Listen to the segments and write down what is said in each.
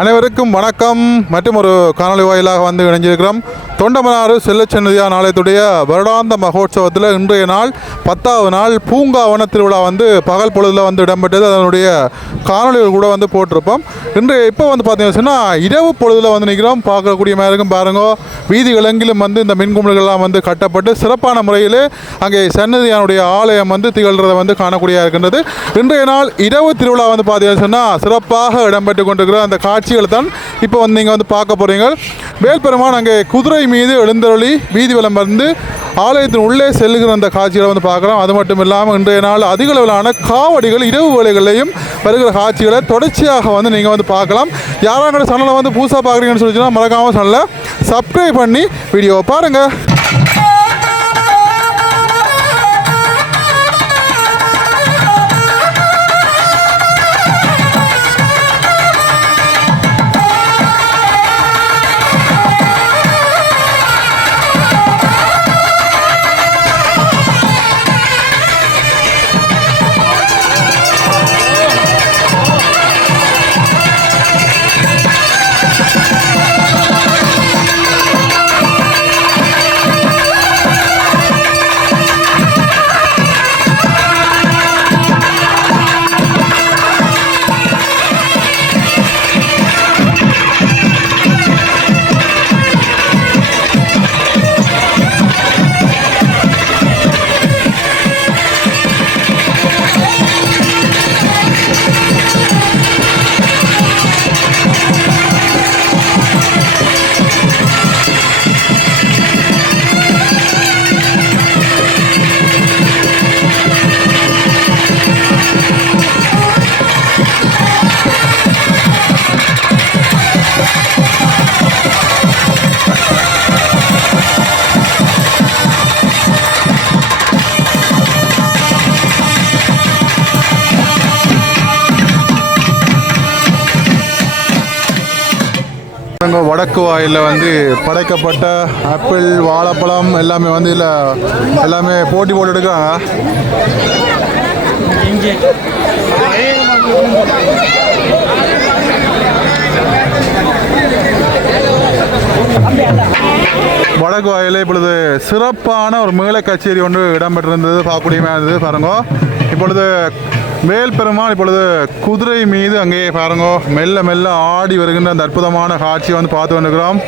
அனைவருக்கும் வணக்கம். மற்றும் ஒரு காணொலி வாயிலாக வந்து இணைஞ்சிருக்கிறோம். தொண்டமனாறு செல்லச்சன்னதியார் ஆலயத்துடைய வருடாந்த மகோத்சவத்தில் இன்றைய நாள் 10வது நாள் பூங்காவன திருவிழா வந்து பகல் பொழுதில் வந்து இடம்பெற்றது. அதனுடைய காணொலிகள் கூட வந்து போட்டிருப்போம். இன்றைய இப்போ வந்து பார்த்தீங்கன்னா இரவு பொழுதில் வந்து நிற்கிறோம். பார்க்கக்கூடிய மாதிரி இருக்கும் பாருங்க. வீதி விலங்கிலும் வந்து இந்த மின்கும்பல்கள்லாம் வந்து கட்டப்பட்டு சிறப்பான முறையில் அங்கே சன்னதியானுடைய ஆலயம் வந்து திகழ்கிறத வந்து காணக்கூடியதாக இருக்கின்றது. இன்றைய நாள் இரவு திருவிழா வந்து பார்த்தீங்கன்னா சிறப்பாக இடம்பெற்று கொண்டிருக்கிற அந்த காட்சிகள் தான் இப்போ வந்து நீங்கள் வந்து பார்க்க போகிறீங்க. வேல்பெருமான் அங்கே குதிரை மீது எழுந்தருளி வீதி வலம் வந்து ஆலயத்தின் உள்ளே செல்லுகிற அந்த காட்சிகளை வந்து பார்க்குறோம். அது மட்டும் இல்லாமல் இன்றைய நாள் அதிக அளவிலான காவடிகள் இரவு வேளைகளையும் வருகிற காட்சிகளை தொடர்ச்சியாக வந்து நீங்கள் வந்து பார்க்கலாம். யாராங்கிற சேனலை வந்து புதுசாக பார்க்குறீங்கன்னு சொல்லிச்சுன்னா மறக்காமல் சேனலை சப்ஸ்கிரைப் பண்ணி வீடியோவை பாருங்கள். வடக்கு வாயிலில் வந்து படைக்கப்பட்ட ஆப்பிள் வாழைப்பழம் எல்லாமே வந்து இதில் எல்லாமே போட்டி போட்டு எடுக்கிறாங்க. வடக்கு வாயிலே இப்பொழுது சிறப்பான ஒரு மேள கச்சேரி ஒன்று இடம்பெற்றிருந்தது. பார்க்கக்கூடியமாக இருந்தது பாருங்க. இப்பொழுது வேல்பெருமான் இப்பொழுது குதிரை மீது அங்கே பாருங்க மெல்ல மெல்ல ஆடி வருகின்ற அந்த அற்புதமான காட்சியை வந்து பார்த்து கொண்டிருக்கிறோம்.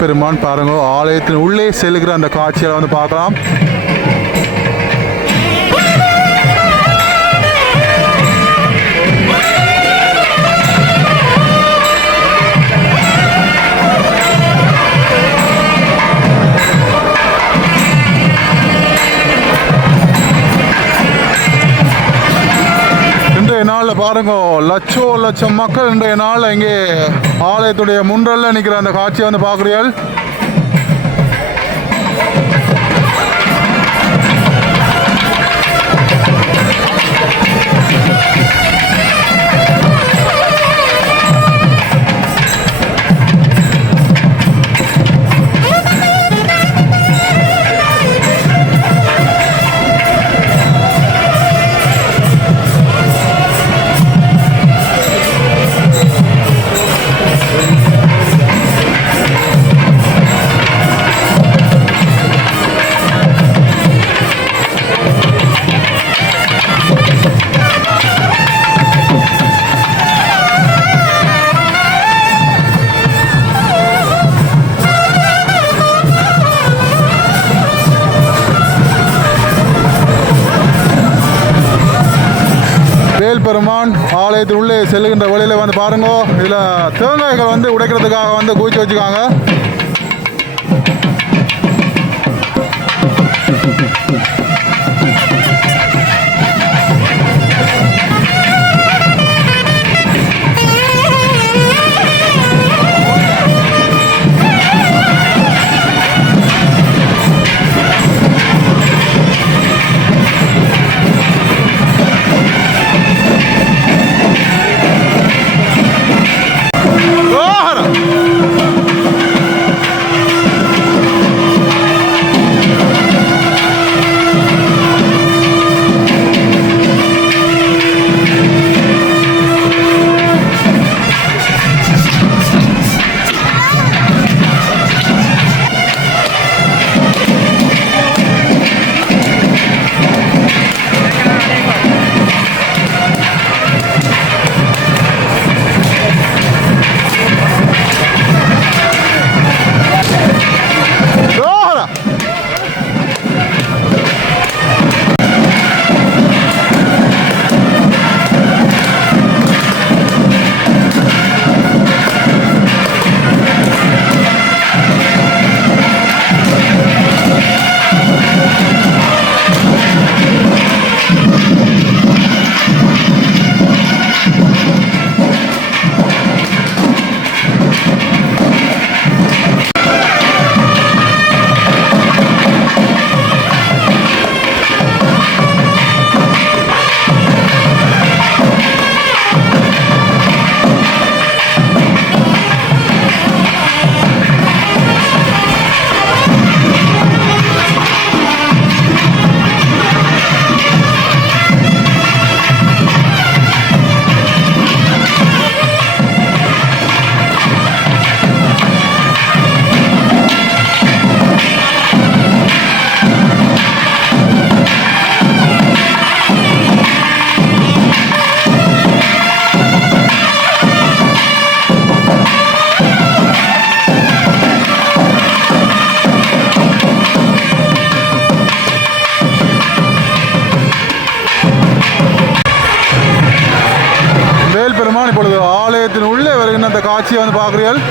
வேல்பெருமான் பாருங்க ஆலயத்தின் உள்ளே செல்கிற அந்த காட்சியை வந்து பார்க்கலாம். நாளில் பாருங்க லட்சம் மக்கள் இன்றைய நாளில் இங்கே ஆலயத்துடைய முன்றல்ல நிற்கிற அந்த காட்சியை வந்து பார்க்குறீர்கள். வேல்பெருமான் ஆலயத்தில் உள்ளே செல்லுகின்ற வழியில் வந்து பாருங்க, இதில் தேங்காய்கள் வந்து உடைக்கிறதுக்காக வந்து குவிச்சு வச்சுக்காங்க. இப்பொழுது ஆலயத்தின் உள்ளே வருகின்ற அந்த காட்சியை வந்து பார்க்கிறீர்கள்.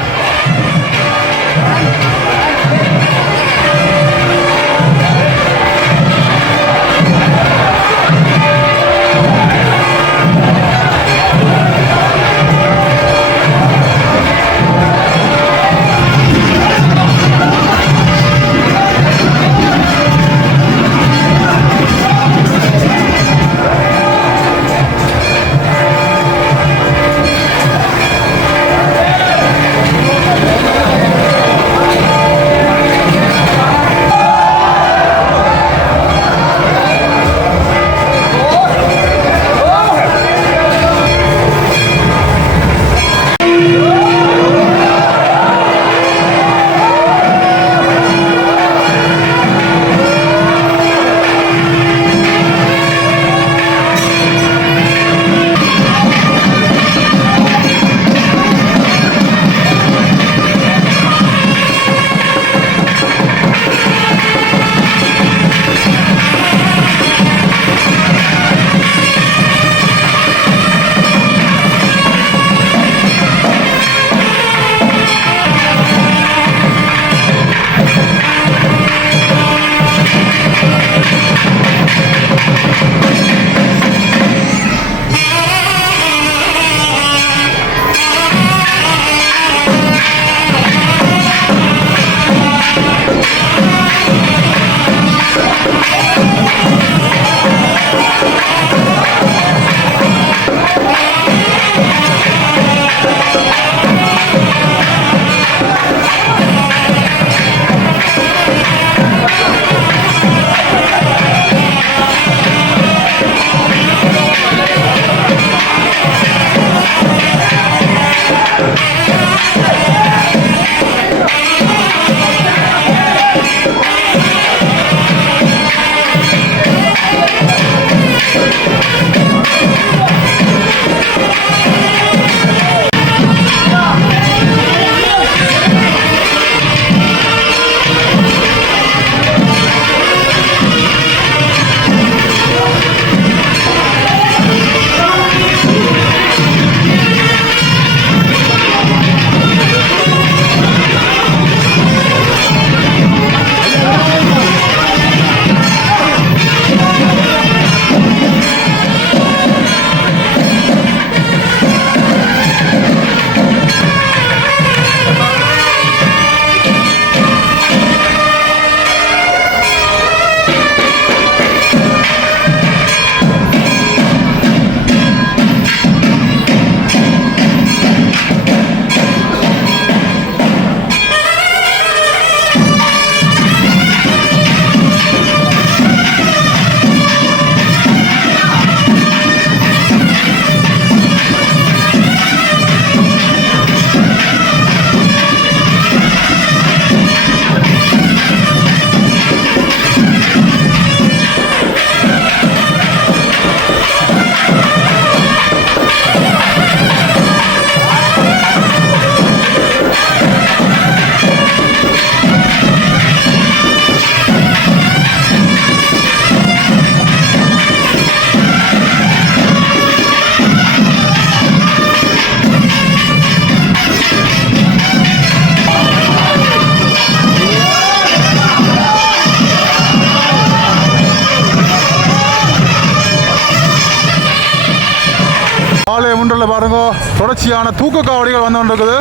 ஆலய முன்றில் பாருங்க தொடர்ச்சியான தூக்கு காவடிகள் வந்து கொண்டிருக்குது.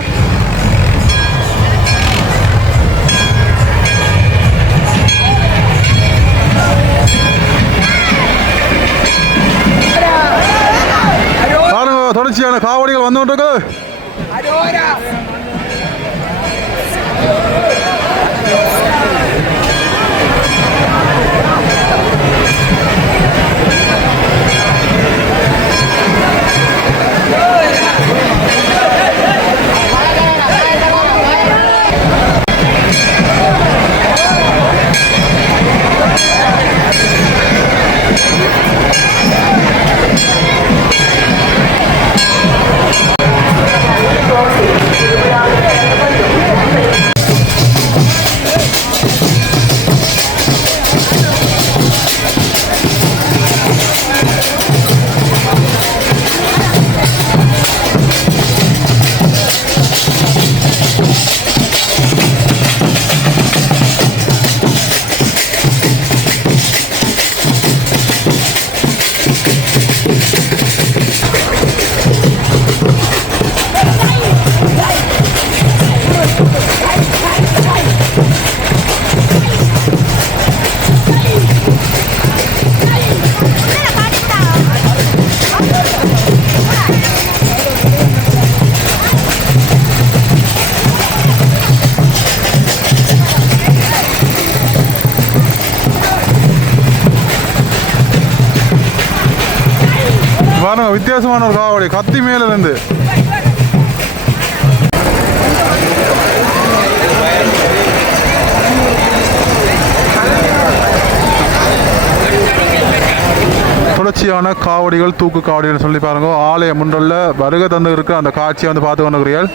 பாருங்க தொடர்ச்சியான காவடிகள் வந்து கொண்டிருக்குது. பாருங்க வித்தியாசமான ஒரு காவடி கத்தி மேல இருந்து தொடர்ச்சியான காவடிகள் தூக்கு காவடிகள் சொல்லி பாருங்க ஆலய முன்றல்ல வருகை தந்து இருக்கிற அந்த காட்சியை வந்து பார்த்து கொண்டிருக்கிறீர்கள்.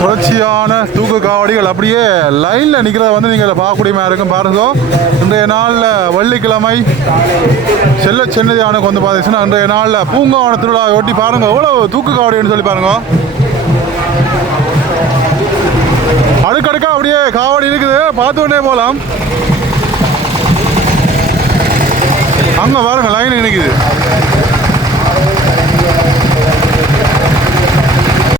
தொடர்ச்சியான தூக்கு காவடிகள் அப்படியே லைன்ல நிக்கிறத வந்து நீங்க பார்க்கக்கூடிய மாதிரி இருக்கும். பாருங்க இன்றைய நாள்ல வெள்ளிக்கிழமை செல்ல சென்னதியானுக்கு வந்து பார்த்தீங்கன்னா இன்றைய நாள்ல பூங்காவன திருவிழாவை ஒட்டி பாருங்க எவ்வளவு தூக்கு காவடின்னு சொல்லி பாருங்க. அடுக்கடுக்கா அப்படியே காவடி இருக்குது பார்த்து கொண்டே போகலாம். அங்க பாருங்க லைன் நிக்குது.